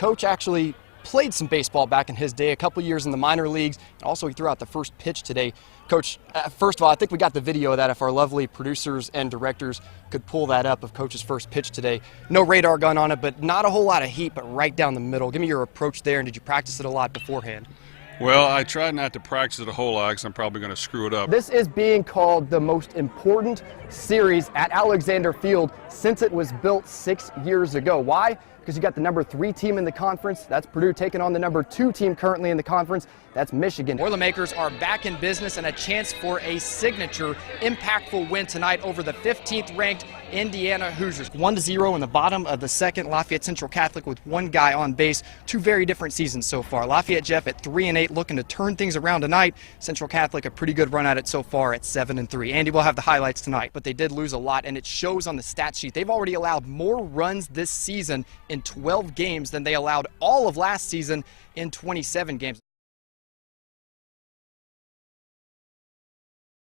coach actually played some baseball back in his day, a couple years in the minor leagues, and also he threw out the first pitch today. Coach, first of all, I think we got the video of that. If our lovely producers and directors could pull that up of Coach's first pitch today. No radar gun on it, but not a whole lot of heat, but right down the middle. Give me your approach there, and did you practice it a lot beforehand? Well, I tried not to practice it a whole lot because I'm probably going to screw it up. This is being called the most important series at Alexander Field since it was built 6 years ago. Why? Because you got the number 3 team in the conference. That's Purdue taking on the number 2 team currently in the conference. That's Michigan. Boilermakers are back in business and a chance for a signature, impactful win tonight over the 15th ranked Indiana Hoosiers. 1-0 in the bottom of the second. Lafayette Central Catholic with one guy on base. 2 very different seasons so far. Lafayette Jeff at 3-8, looking to turn things around tonight. Central Catholic a pretty good run at it so far at 7-3. Andy will have the highlights tonight, but they did lose a lot, and it shows on the stat sheet. They've already allowed more runs this season in 12 games than they allowed all of last season in 27 games.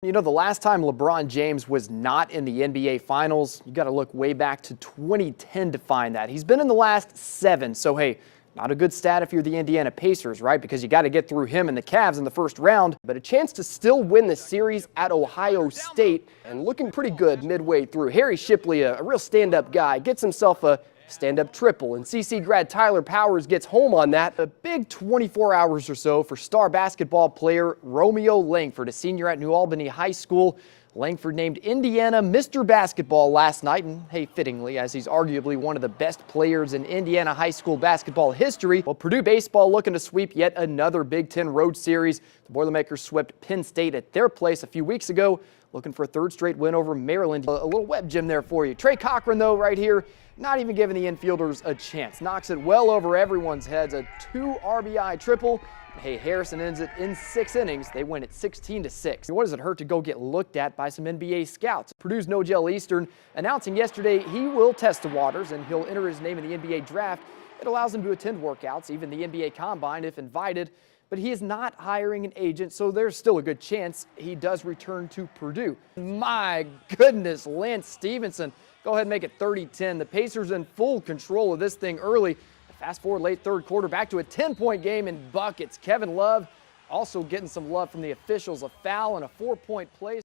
You know, the last time LeBron James was not in the NBA Finals, you got to look way back to 2010 to find that. He's been in the last 7, so hey, not a good stat if you're the Indiana Pacers, right? Because you got to get through him and the Cavs in the first round, but a chance to still win the series at Ohio State and looking pretty good midway through. Harry Shipley, a real stand-up guy, gets himself a stand-up triple, and CC grad Tyler Powers gets home on that. A big 24 hours or so for star basketball player Romeo Langford, a senior at New Albany High School. Langford named Indiana Mr. Basketball last night, and hey, fittingly, as he's arguably one of the best players in Indiana high school basketball history. Well, Purdue baseball looking to sweep yet another Big Ten road series. The Boilermakers swept Penn State at their place a few weeks ago, looking for a 3rd straight win over Maryland. A little web gym there for you. Trey Cochran, though, right here, not even giving the infielders a chance. Knocks it well over everyone's heads, a 2 RBI triple. Hey, Harrison ends it in 6 innings. They win it 16-6. What does it hurt to go get looked at by some NBA scouts? Purdue's No-Gel Eastern announcing yesterday he will test the waters and he'll enter his name in the NBA draft. It allows him to attend workouts, even the NBA Combine if invited. But he is not hiring an agent, so there's still a good chance he does return to Purdue. My goodness, Lance Stevenson. Go ahead and make it 30-10. The Pacers in full control of this thing early. Fast forward late 3rd quarter, back to a 10-point game in buckets. Kevin Love also getting some love from the officials. A foul and a 4-point play.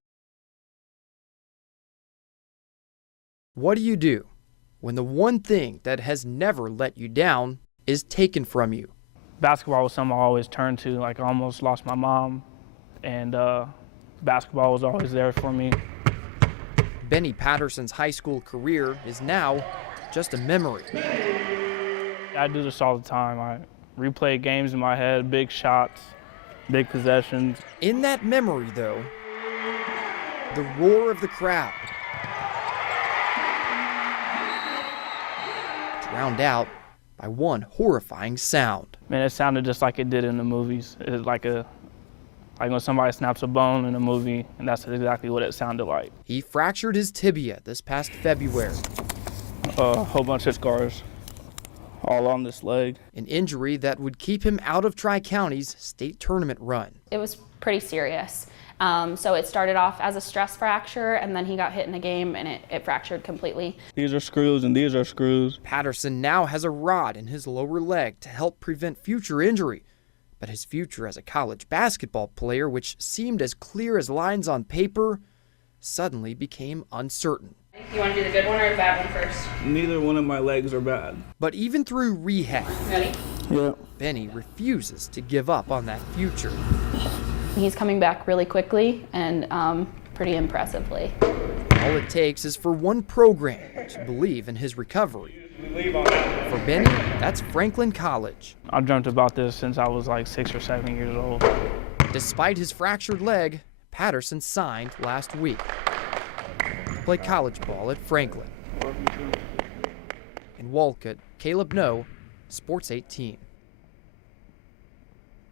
What do you do when the one thing that has never let you down is taken from you? Basketball was something I always turned to. Like, I almost lost my mom, and basketball was always there for me. Benny Patterson's high school career is now just a memory. I do this all the time. I replay games in my head, big shots, big possessions. In that memory, though, the roar of the crowd drowned out by one horrifying sound. Man, it sounded just like it did in the movies. It's like when somebody snaps a bone in a movie, and that's exactly what it sounded like. He fractured his tibia this past February. A whole bunch of scars all on this leg. An injury that would keep him out of Tri-County's state tournament run. It was pretty serious. So it started off as a stress fracture, and then he got hit in a game, and it fractured completely. These are screws, and these are screws. Patterson now has a rod in his lower leg to help prevent future injury. But his future as a college basketball player, which seemed as clear as lines on paper, suddenly became uncertain. You want to do the good one or the bad one first? Neither one of my legs are bad. But even through rehab, Ready? Yeah. Benny refuses to give up on that future. He's coming back really quickly and pretty impressively. All it takes is for one program to believe in his recovery. For Benny, that's Franklin College. I dreamt about this since I was like 6 or 7 years old. Despite his fractured leg, Patterson signed last week to play college ball at Franklin. In Wolcott, Caleb Noe, Sports 18.